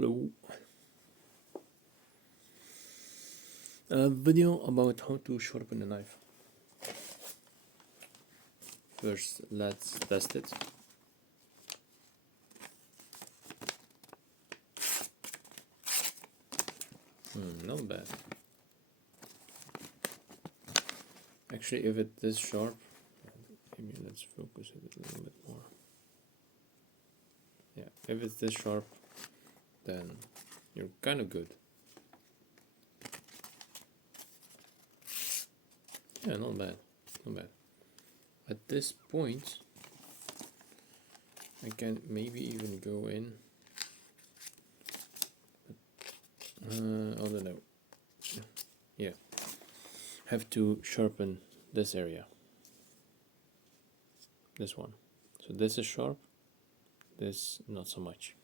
Hello. A video about how to sharpen a knife. First, let's test it. Not bad. Actually, if it is sharp, maybe let's focus it a little bit more. Yeah, if it's this sharp, then you're kind of good. Yeah, not bad, not bad. At this point, I can maybe even go in. I don't know. Yeah, have to sharpen this area. This one. So this is sharp, this not so much.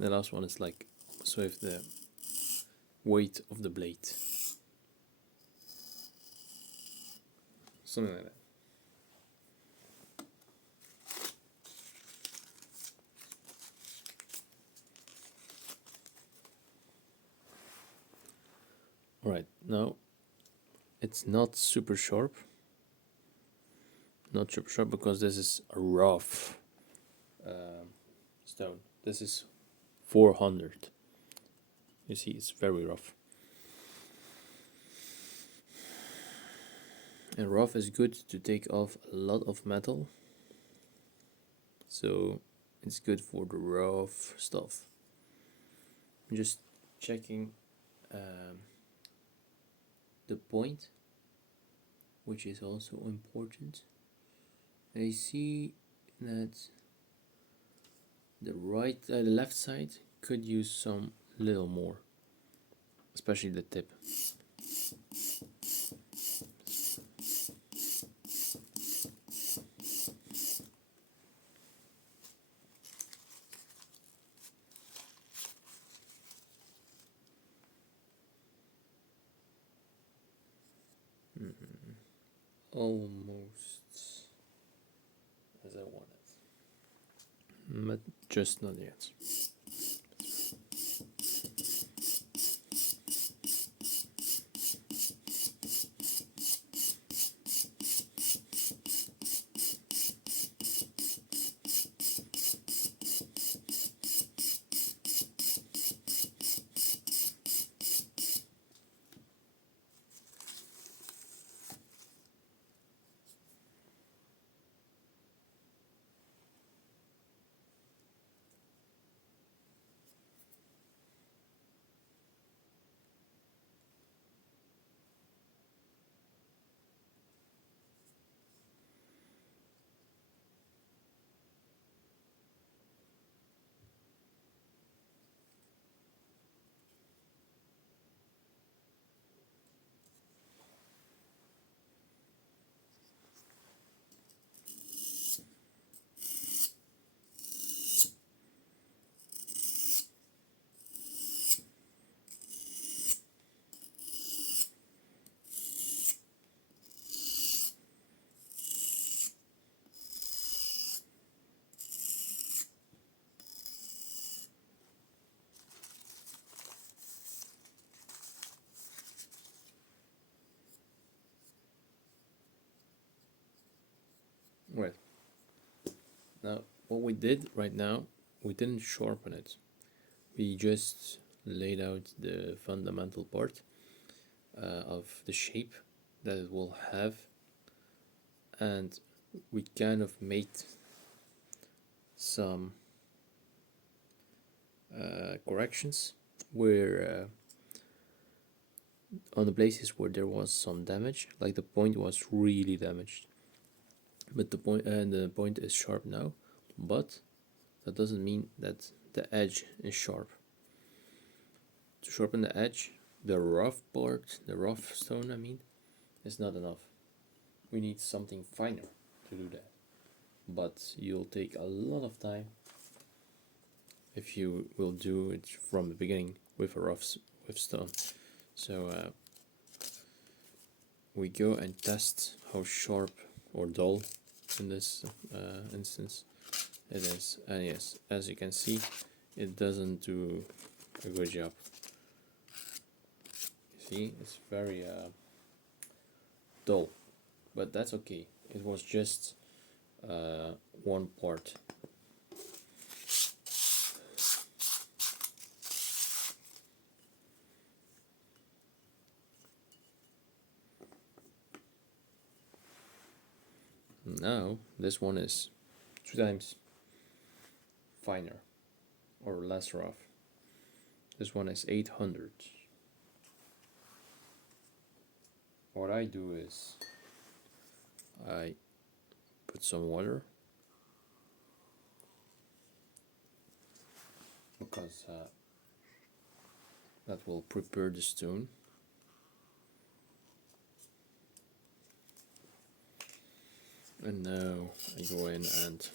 The last one is like, so if the weight of the blade, something like that. Alright, now it's not super sharp. Not super sharp because this is a rough stone. This is 400. You see, it's very rough. And rough is good to take off a lot of metal. So it's good for the rough stuff. I'm just checking the point, which is also important. I see that the left side could use some little more, especially the tip. Almost as I wanted, but just not yet. we did right now, we didn't sharpen it. We just laid out the fundamental part of the shape that it will have, and we kind of made some corrections where on the places where there was some damage, like the point was really damaged, but the point is sharp now, but that doesn't mean that the edge is sharp. To sharpen the edge, the rough part, the rough stone, I mean, is not enough. We need something finer to do that, but you'll take a lot of time if you will do it from the beginning with a rough with stone. So we go and test how sharp or dull in this instance it is, and yes, as you can see, it doesn't do a good job. See, it's very dull, but that's okay. It was just one part. Now this one is 2 times finer or less rough. This one is 800. What I do is I put some water because that will prepare the stone. And now I go in and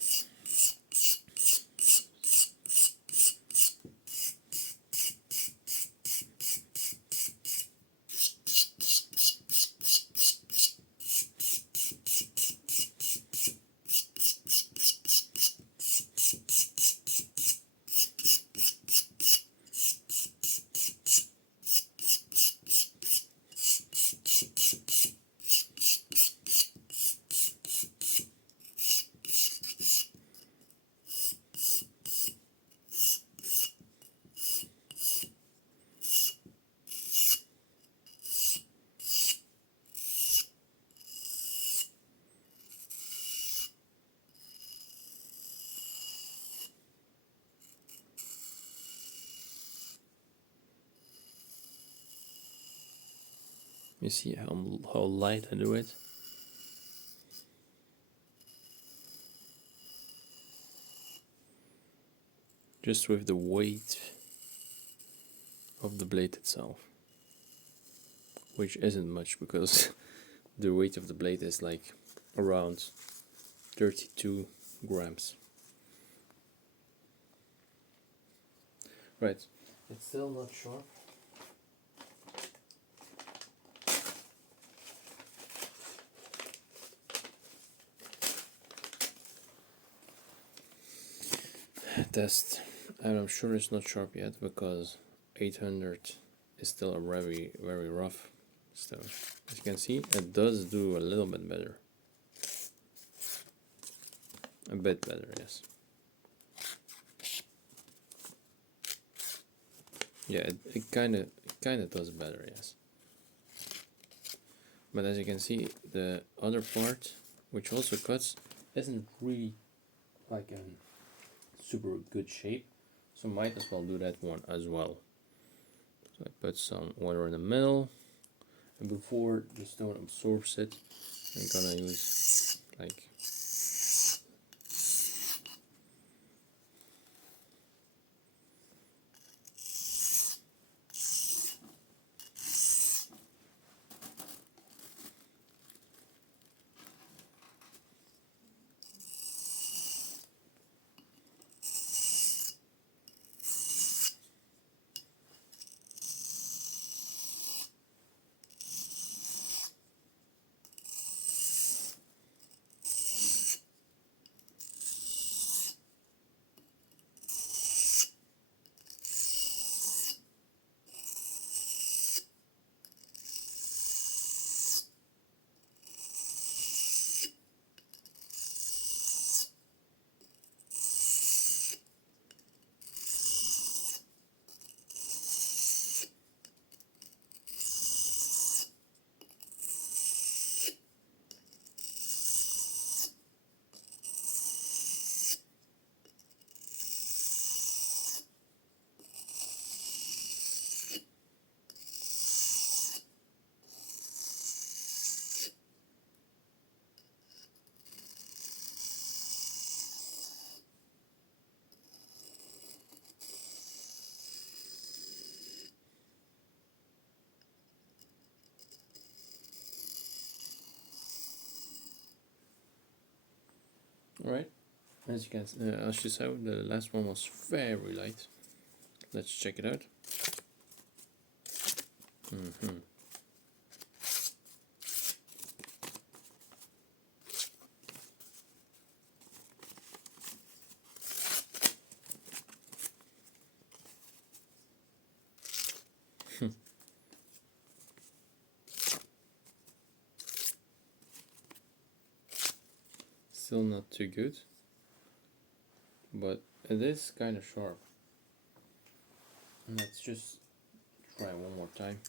you see how light I do it. Just with the weight of the blade itself, which isn't much because the weight of the blade is like around 32 grams. Right, it's still not sharp. Test, and I'm sure it's not sharp yet because 800 is still a very rough stone. As you can see, it does do a little bit better, a bit better, yes. Yeah, it kind of does better, yes. But as you can see, the other part, which also cuts, isn't really like in super good shape, so might as well do that one as well. So I put some water in the middle, and before the stone absorbs it, I'm gonna use like Alright, as you saw, the last one was very light. Let's check it out. Mm-hmm. Still not too good, but it is kind of sharp. Let's just try one more time.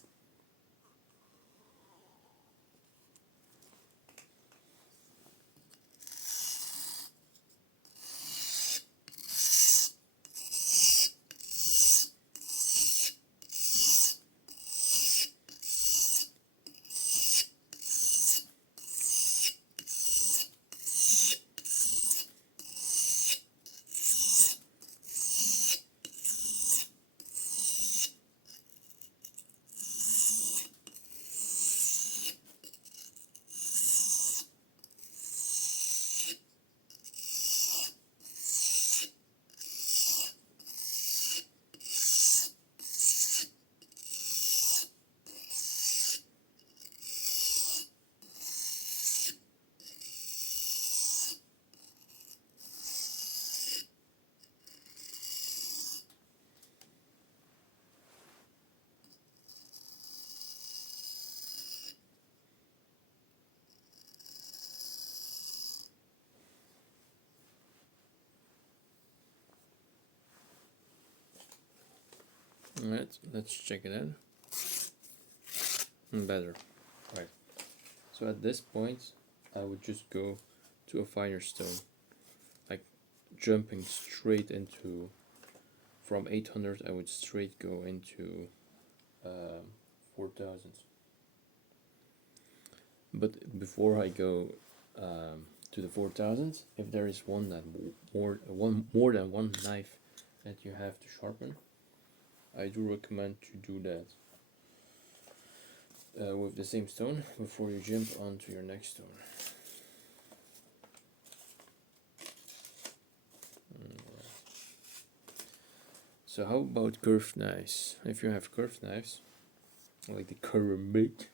Alright, let's check it out. Better. Right. So at this point, I would just go to a finer stone, like jumping straight into. From 800, I would straight go into 4000. But before I go to the 4000, if there is one that more than one knife that you have to sharpen, I do recommend to do that with the same stone before you jump onto your next stone. So how about curved knives? If you have curved knives, like the curved,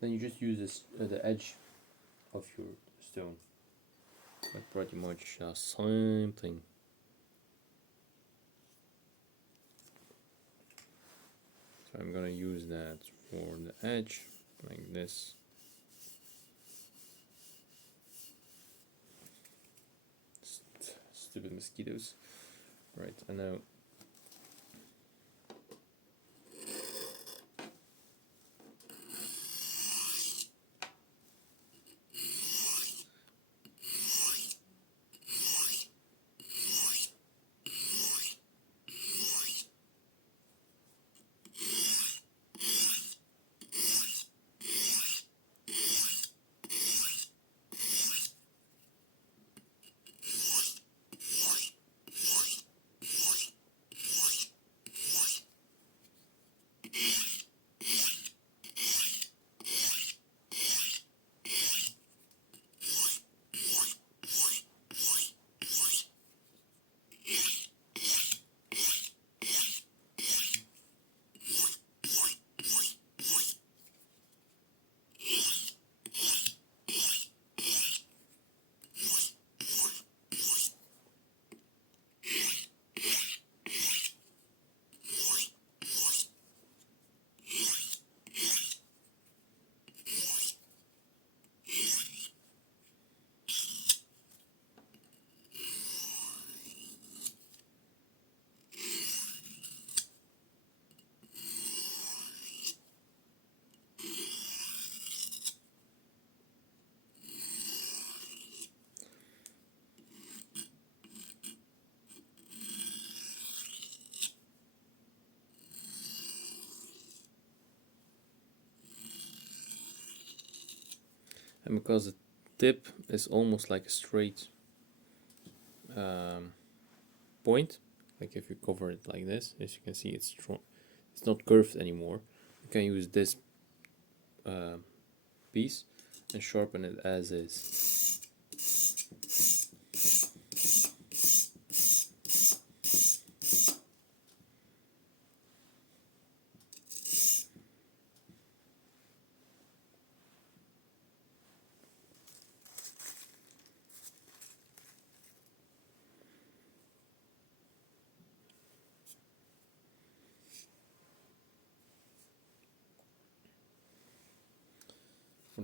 then you just use this, the edge of your stone. Like pretty much the same thing. So I'm gonna use that for the edge, like this. Stupid mosquitoes. Right, and now and because the tip is almost like a straight point, like if you cover it like this, as you can see, it's not curved anymore. You can use this piece and sharpen it as is.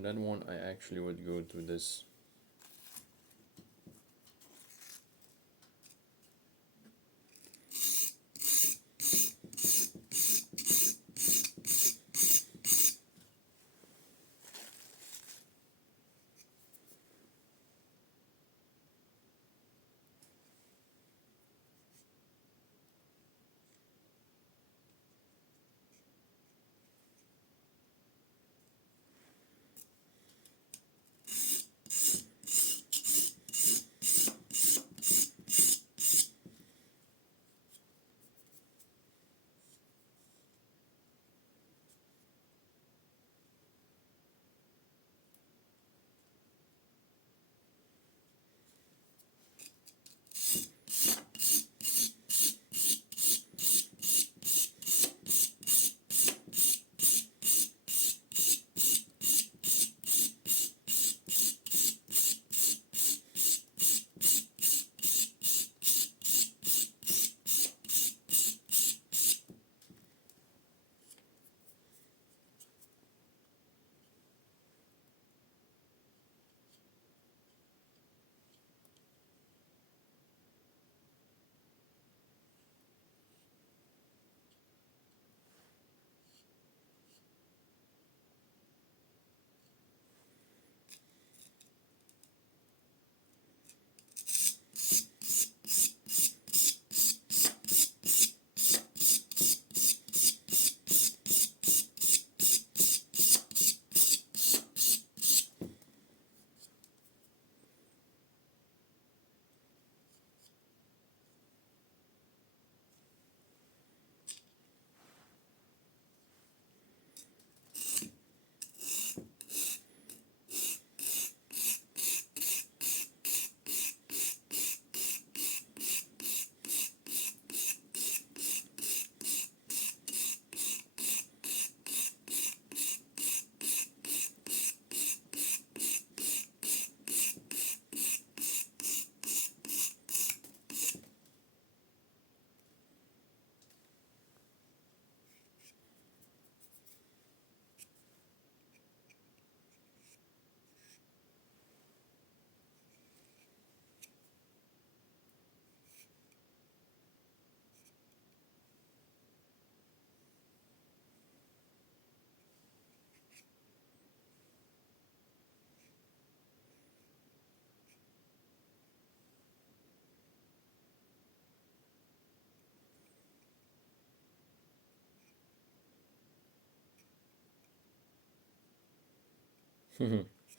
For that one, I actually would go to this.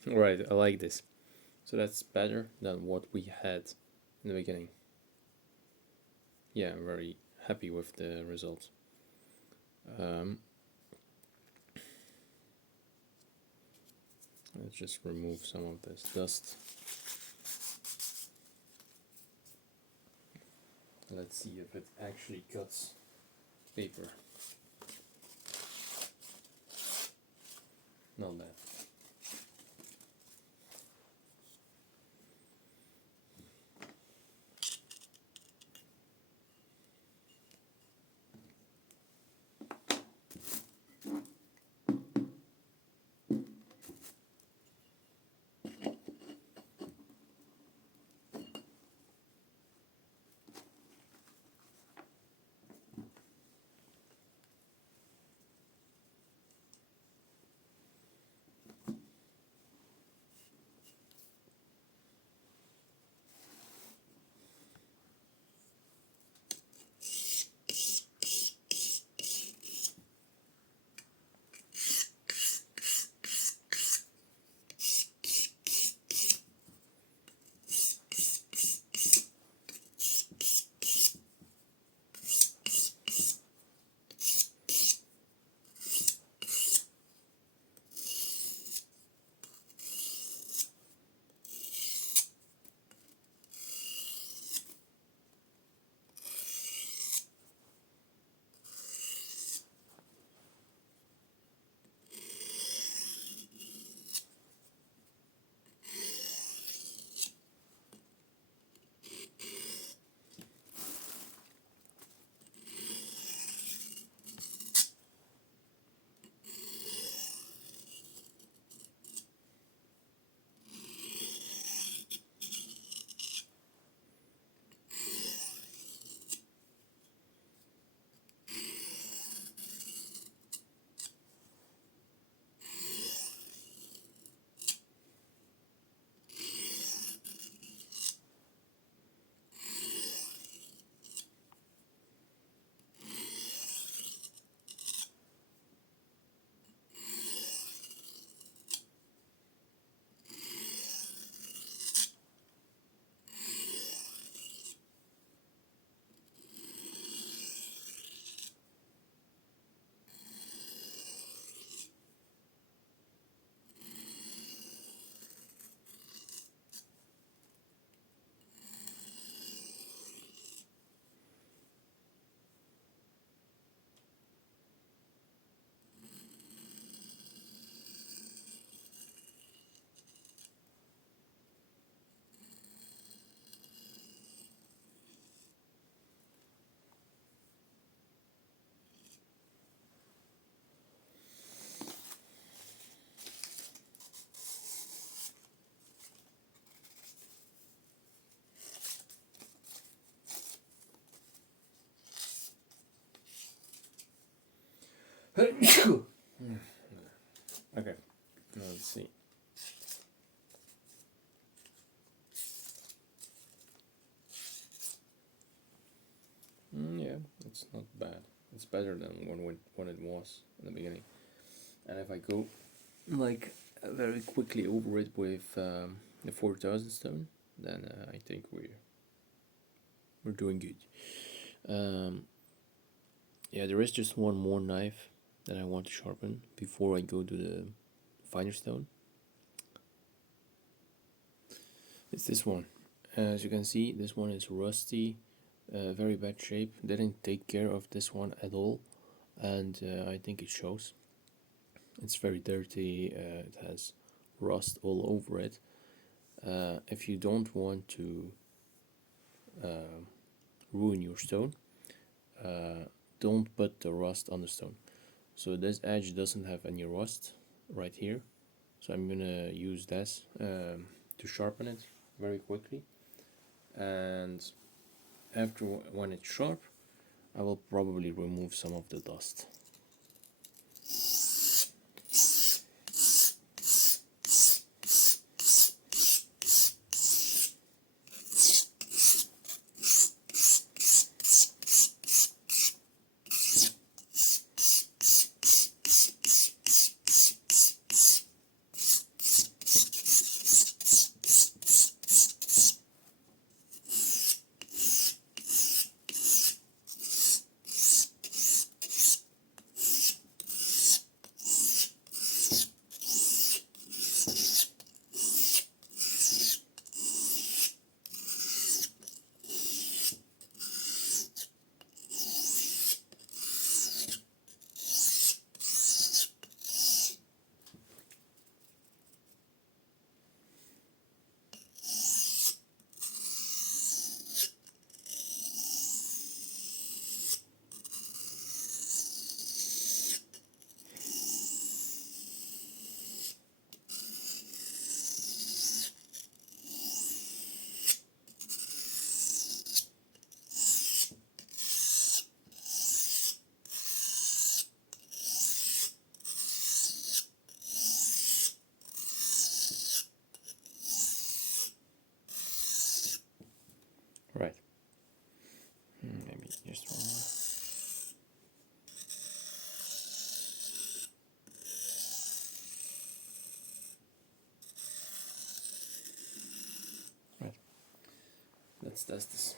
Right, I like this. So that's better than what we had in the beginning. Yeah, I'm very happy with the result. Um, let's just remove some of this dust. Let's see if it actually cuts paper. Not that. Okay, now let's see. Yeah, it's not bad. It's better than when it was in the beginning. And if I go like very quickly over it with the 4000 stone, then I think we're doing good. Um, yeah, there is just one more knife that I want to sharpen before I go to the finer stone. It's this one. As you can see, this one is rusty, very bad shape. Didn't take care of this one at all, and I think it shows. It's very dirty. It has rust all over it. If you don't want to ruin your stone, don't put the rust on the stone. So this edge doesn't have any rust right here. So I'm gonna use this to sharpen it very quickly. And after when it's sharp, I will probably remove some of the dust. Right. Maybe just one more. Right. Let's test this.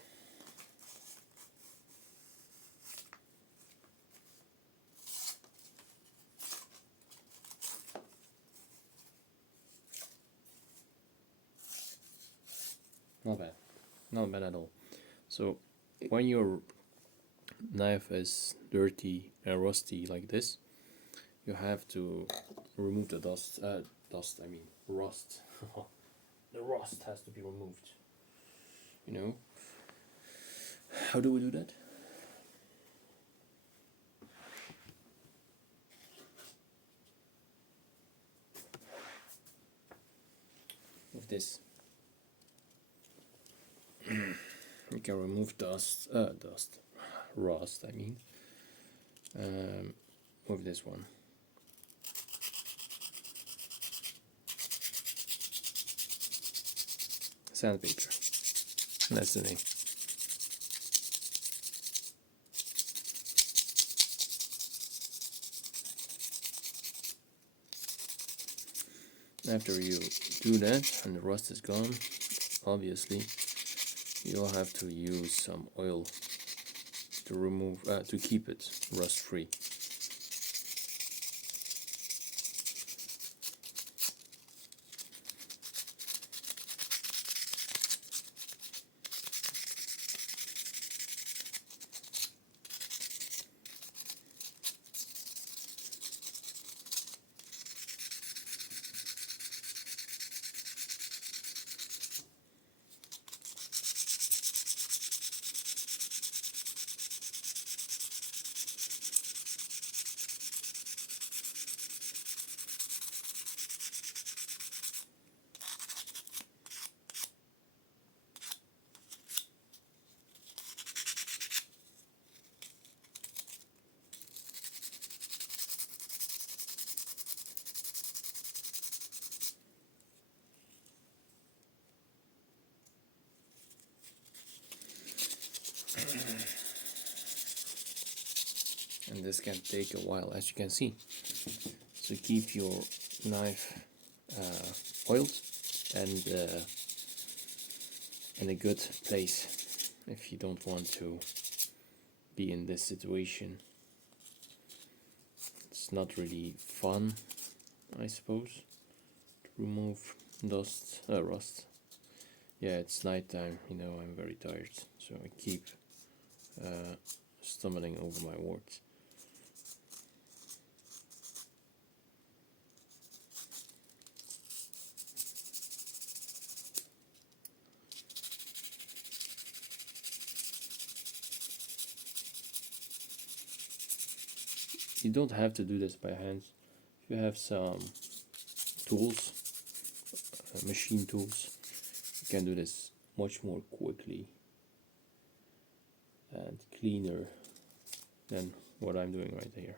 Not bad. Not bad at all. So when your knife is dirty and rusty like this, you have to remove the dust. I mean rust. The rust has to be removed. You know. How do we do that? With this. You can remove rust. I mean, with this one. Sandpaper. That's the name. After you do that and the rust is gone, obviously you'll have to use some oil to remove to keep it rust free. and this can take a while, as you can see. So keep your knife oiled and in a good place if you don't want to be in this situation. It's not really fun, I suppose, to remove rust. Yeah, it's nighttime, I'm very tired, so I keep stumbling over my words. You don't have to do this by hand. If you have some tools, machine tools, you can do this much more quickly and cleaner than what I'm doing right here.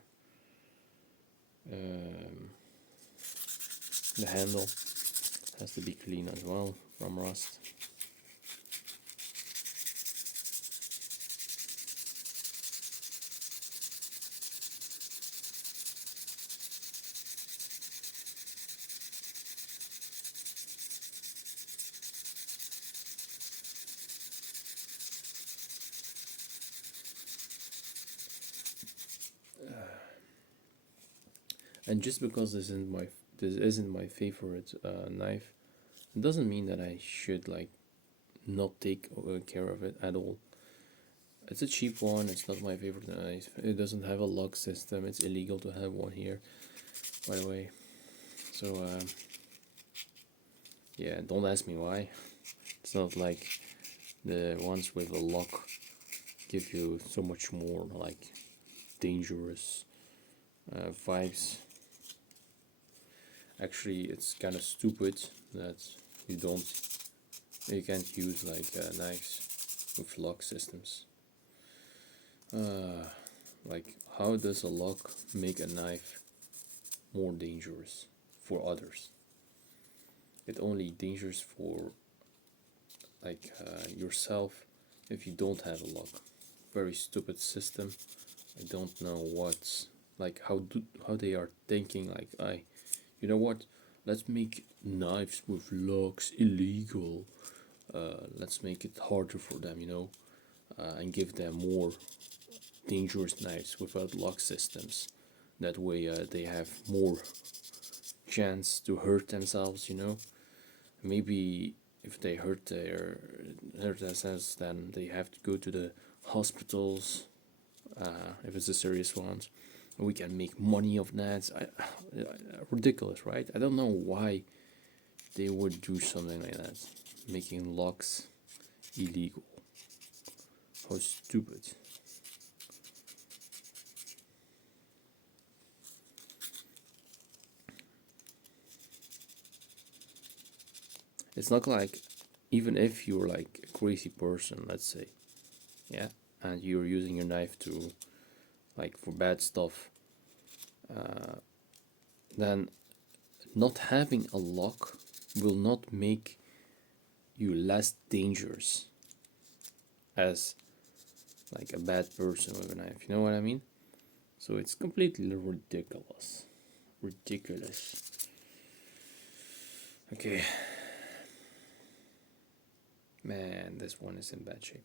The handle has to be clean as well from rust. And just because this isn't my favorite knife, it doesn't mean that I should like not take care of it at all. It's a cheap one. It's not my favorite knife. It doesn't have a lock system. It's illegal to have one here, by the way. So yeah, don't ask me why. It's not like the ones with a lock give you so much more like dangerous vibes. Actually, it's kind of stupid that you don't you can't use like knives with lock systems. Like, how does a lock make a knife more dangerous for others? It only dangerous for like yourself if you don't have a lock. Very stupid system. I don't know what's like how they are thinking. Like, you know what? Let's make knives with locks illegal. Let's make it harder for them, and give them more dangerous knives without lock systems. That way, they have more chance to hurt themselves. Maybe if they hurt themselves, then they have to go to the hospitals. If it's a serious one, we can make money of that. Ridiculous, right? I don't know why they would do something like that, making locks illegal. How stupid. It's not like, even if you're like a crazy person, let's say, yeah, and you're using your knife to, like, for bad stuff, then not having a lock will not make you less dangerous as like a bad person with a knife. You know what I mean? So it's completely ridiculous. Ridiculous. Okay. Man, this one is in bad shape.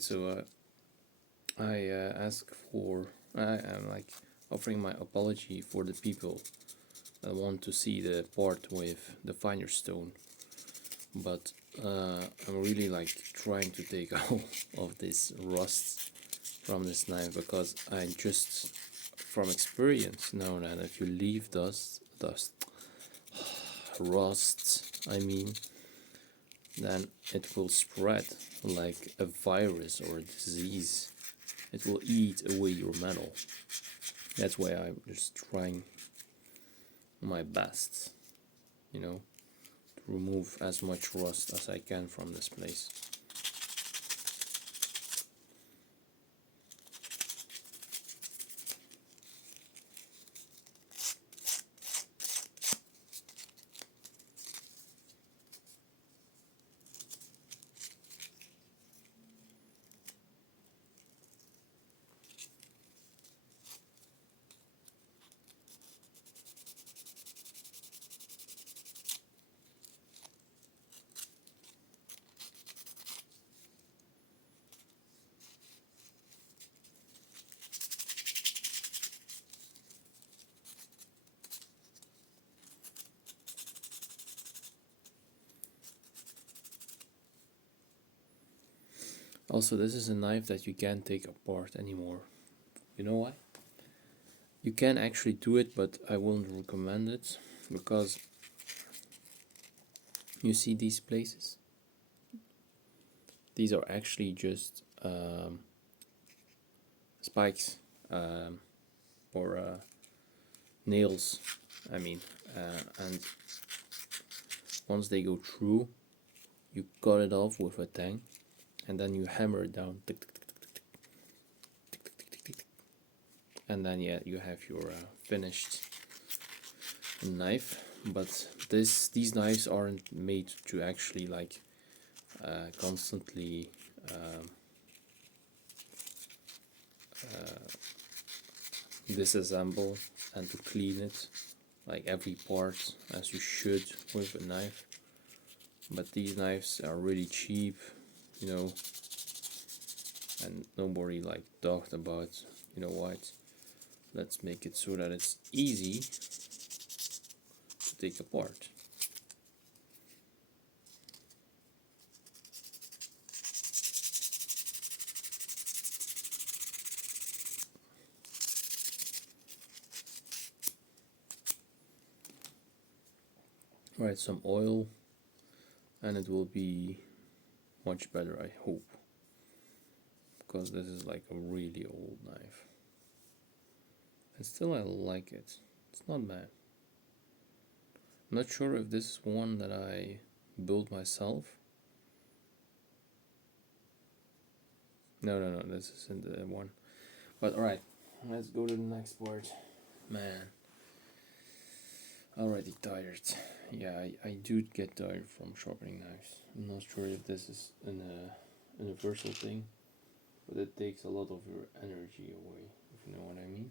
Right, so I ask for, I am like offering my apology for the people that want to see the part with the finer stone, but I'm really like trying to take all of this rust from this knife, because I just from experience know that if you leave rust, I mean, then it will spread like a virus or a disease. It will eat away your metal. That's why I'm just trying my best, you know, to remove as much rust as I can from this place. Also, this is a knife that you can't take apart anymore. You know why? You can actually do it, but I won't recommend it, because you see these places? These are actually just spikes, or nails, I mean, and once they go through, you cut it off with a tang, and then you hammer it down, tick, tick, tick, tick, tick, tick, tick, tick, tick, and then yeah, you have your finished knife. But these knives aren't made to actually like constantly disassemble and to clean it like every part as you should with a knife. But these knives are really cheap, you know, and nobody like talked about, you know what, let's make it so that it's easy to take apart. Right, some oil, and it will be much better, I hope, because this is like a really old knife, and still I like it. It's not bad. I'm not sure if this is one that I built myself. No, this isn't the one. But alright, let's go to the next part. Man, already tired. Yeah, I do get tired from sharpening knives. I'm not sure if this is an universal thing, but it takes a lot of your energy away, if you know what I mean.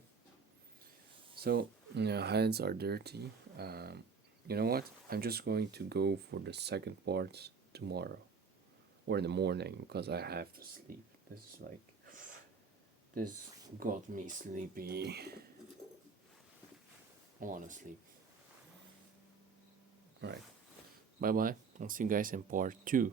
So, yeah, hands are dirty. You know what? I'm just going to go for the second part tomorrow or in the morning, because I have to sleep. This is like, this got me sleepy. I want to sleep. Alright, bye bye. I'll see you guys in part 2.